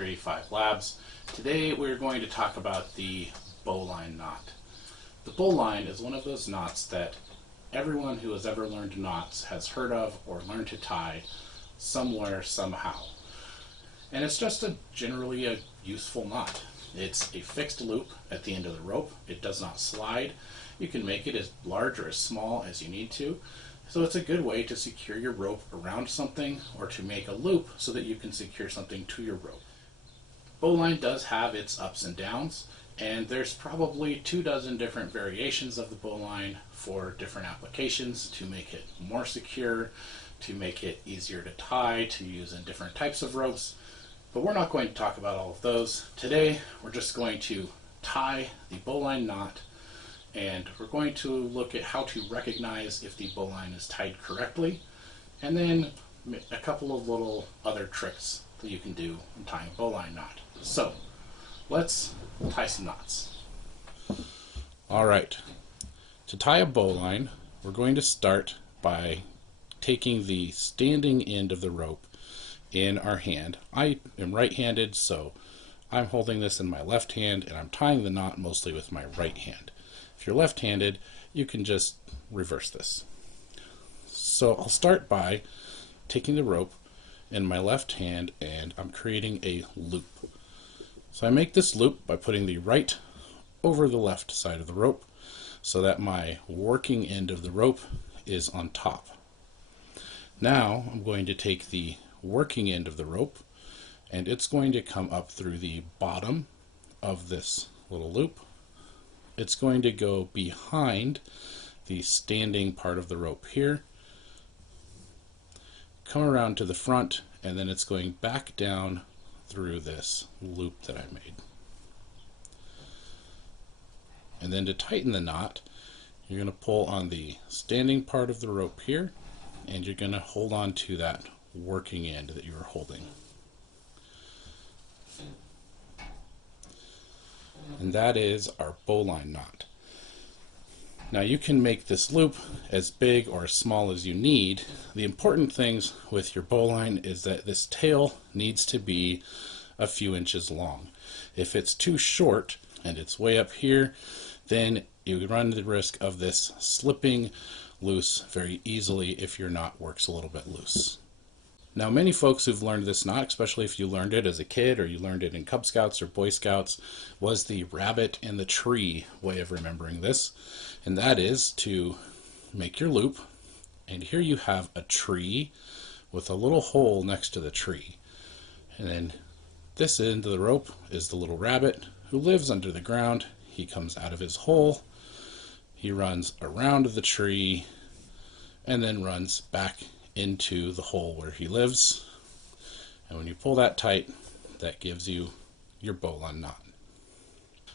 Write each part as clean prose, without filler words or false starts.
Chapter 85 Labs. Today we're going to talk about the bowline knot. The bowline is one of those knots that everyone who has ever learned knots has heard of or learned to tie somewhere, somehow. And it's just generally a useful knot. It's a fixed loop at the end of the rope. It does not slide. You can make it as large or as small as you need to. So it's a good way to secure your rope around something or to make a loop so that you can secure something to your rope. Bowline does have its ups and downs, and there's probably 24 different variations of the bowline for different applications to make it more secure, to make it easier to tie, to use in different types of ropes. But we're not going to talk about all of those. Today we're just going to tie the bowline knot, and we're going to look at how to recognize if the bowline is tied correctly, and then a couple of little other tricks that you can do in tying a bowline knot. So let's tie some knots. Alright, to tie a bowline, we're going to start by taking the standing end of the rope in our hand. I am right-handed, so I'm holding this in my left hand and I'm tying the knot mostly with my right hand. If you're left-handed, you can just reverse this. So I'll start by taking the rope in my left hand and I'm creating a loop. So I make this loop by putting the right over the left side of the rope so that my working end of the rope is on top. Now I'm going to take the working end of the rope and it's going to come up through the bottom of this little loop. It's going to go behind the standing part of the rope here, come around to the front, and then it's going back down through this loop that I made. And then to tighten the knot, you're going to pull on the standing part of the rope here, and you're going to hold on to that working end that you were holding. And that is our bowline knot. Now you can make this loop as big or as small as you need. The important things with your bowline is that this tail needs to be a few inches long. If it's too short and it's way up here, then you run the risk of this slipping loose very easily if your knot works a little bit loose. Now many folks who've learned this knot, especially if you learned it as a kid or you learned it in Cub Scouts or Boy Scouts, was the rabbit in the tree way of remembering this. And that is to make your loop, and here you have a tree with a little hole next to the tree. And then this end of the rope is the little rabbit who lives under the ground. He comes out of his hole, he runs around the tree, and then runs back into the hole where he lives. And when you pull that tight, that gives you your bowline knot.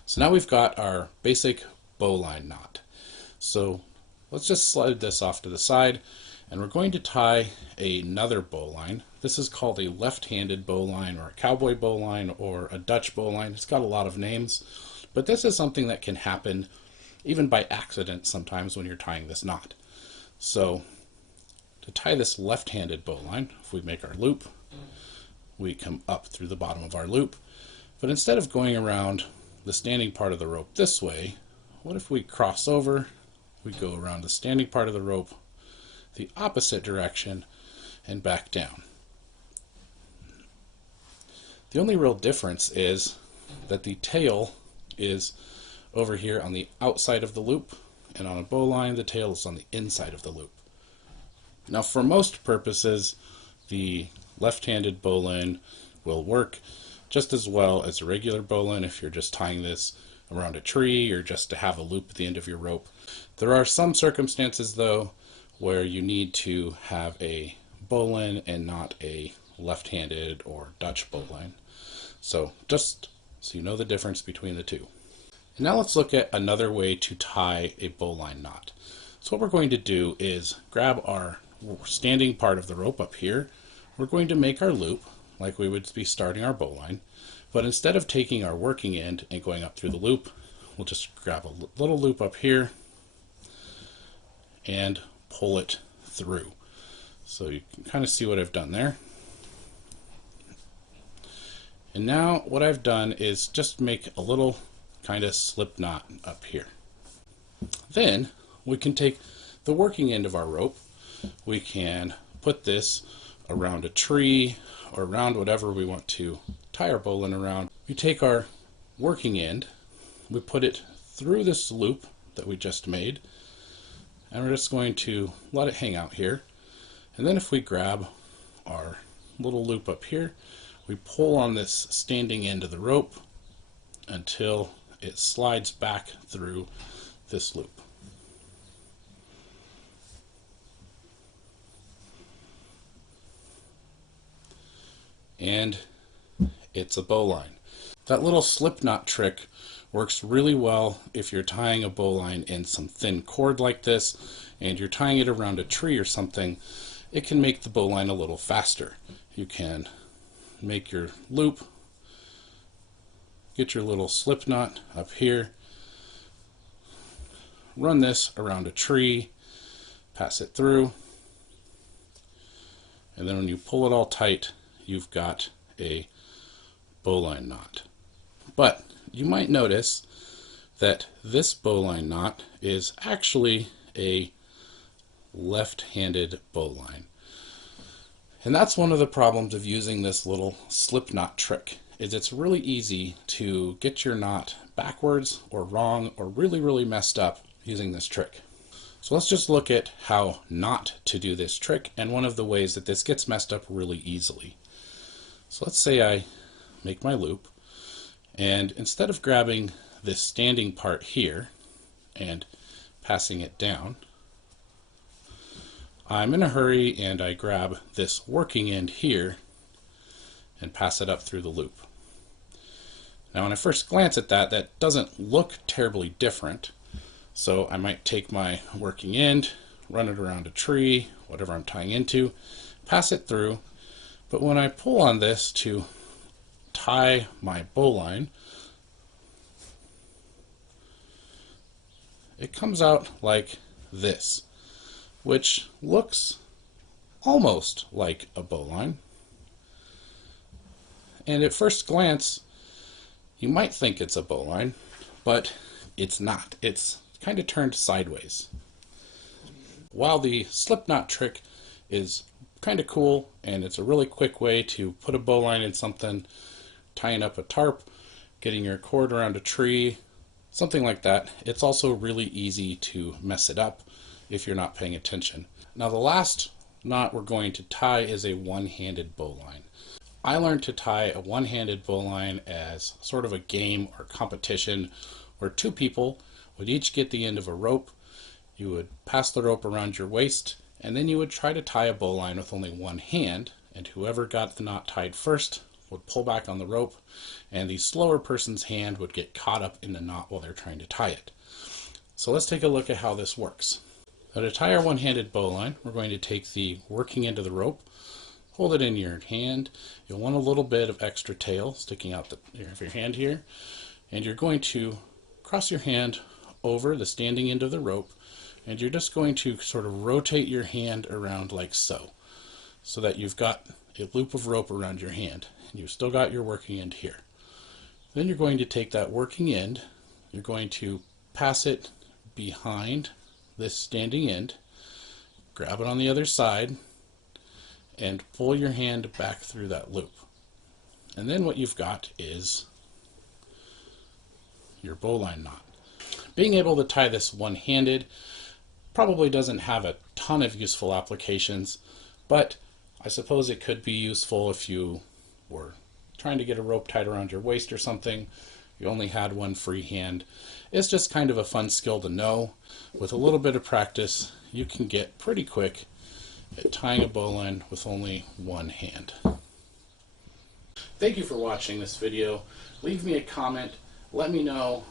So now we've got our basic bowline knot. So let's just slide this off to the side, and we're going to tie another bowline. This is called a left-handed bowline or a cowboy bowline or a Dutch bowline. It's got a lot of names, but this is something that can happen even by accident sometimes when you're tying this knot. So to tie this left-handed bowline, if we make our loop, we come up through the bottom of our loop. But instead of going around the standing part of the rope this way, what if we cross over, we go around the standing part of the rope the opposite direction and back down. The only real difference is that the tail is over here on the outside of the loop, and on a bowline the tail is on the inside of the loop. Now for most purposes, the left-handed bowline will work just as well as a regular bowline if you're just tying this around a tree or just to have a loop at the end of your rope. There are some circumstances though where you need to have a bowline and not a left-handed or Dutch bowline. So just so you know the difference between the two. And now let's look at another way to tie a bowline knot. So what we're going to do is grab our standing part of the rope up here. We're going to make our loop like we would be starting our bowline, but instead of taking our working end and going up through the loop, we'll just grab a little loop up here and pull it through. So you can kind of see what I've done there. And now what I've done is just make a little kind of slip knot up here. Then we can take the working end of our rope, we can put this around a tree or around whatever we want to tie our bowline around. We take our working end, we put it through this loop that we just made, and we're just going to let it hang out here. And then if we grab our little loop up here, we pull on this standing end of the rope until it slides back through this loop. And it's a bowline. That little slip knot trick works really well if you're tying a bowline in some thin cord like this and you're tying it around a tree or something. It can make the bowline a little faster. You can make your loop, get your little slip knot up here, run this around a tree, pass it through, and then when you pull it all tight, you've got a bowline knot. But you might notice that this bowline knot is actually a left-handed bowline. And that's one of the problems of using this little slip knot trick, is it's really easy to get your knot backwards or wrong or really messed up using this trick. So let's just look at how not to do this trick and one of the ways that this gets messed up really easily. So let's say I make my loop, and instead of grabbing this standing part here and passing it down, I'm in a hurry and I grab this working end here and pass it up through the loop. Now when I first glance at that, that doesn't look terribly different. So I might take my working end, run it around a tree, whatever I'm tying into, pass it through. But when I pull on this to tie my bowline, it comes out like this, which looks almost like a bowline. And at first glance, you might think it's a bowline, but it's not. It's kind of turned sideways. While the slip knot trick is kind of cool and it's a really quick way to put a bowline in something, tying up a tarp, getting your cord around a tree, something like that, it's also really easy to mess it up if you're not paying attention. Now the last knot we're going to tie is a one-handed bowline. I learned to tie a one-handed bowline as sort of a game or competition where two people would each get the end of a rope. You would pass the rope around your waist, and then you would try to tie a bowline with only one hand, and whoever got the knot tied first would pull back on the rope, and the slower person's hand would get caught up in the knot while they're trying to tie it. So let's take a look at how this works. Now to tie our one-handed bowline, we're going to take the working end of the rope, hold it in your hand. You'll want a little bit of extra tail sticking out of your hand here, and you're going to cross your hand over the standing end of the rope, and you're just going to sort of rotate your hand around like so that you've got a loop of rope around your hand, and you've still got your working end here. Then you're going to take that working end, you're going to pass it behind this standing end, grab it on the other side, and pull your hand back through that loop. And then what you've got is your bowline knot. Being able to tie this one-handed probably doesn't have a ton of useful applications, but I suppose it could be useful if you were trying to get a rope tied around your waist or something. You only had one free hand. It's just kind of a fun skill to know. With a little bit of practice, you can get pretty quick at tying a bowline with only one hand. Thank you for watching this video. Leave me a comment. Let me know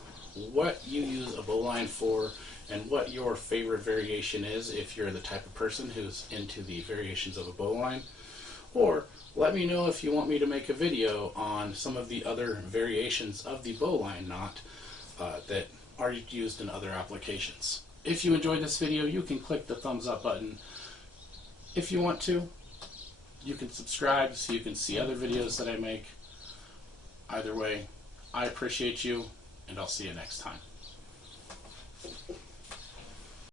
what you use a bowline for and what your favorite variation is if you're the type of person who's into the variations of a bowline. Or let me know if you want me to make a video on some of the other variations of the bowline knot that are used in other applications. If you enjoyed this video, you can click the thumbs up button. If you want to, you can subscribe so you can see other videos that I make. Either way, I appreciate you, and I'll see you next time.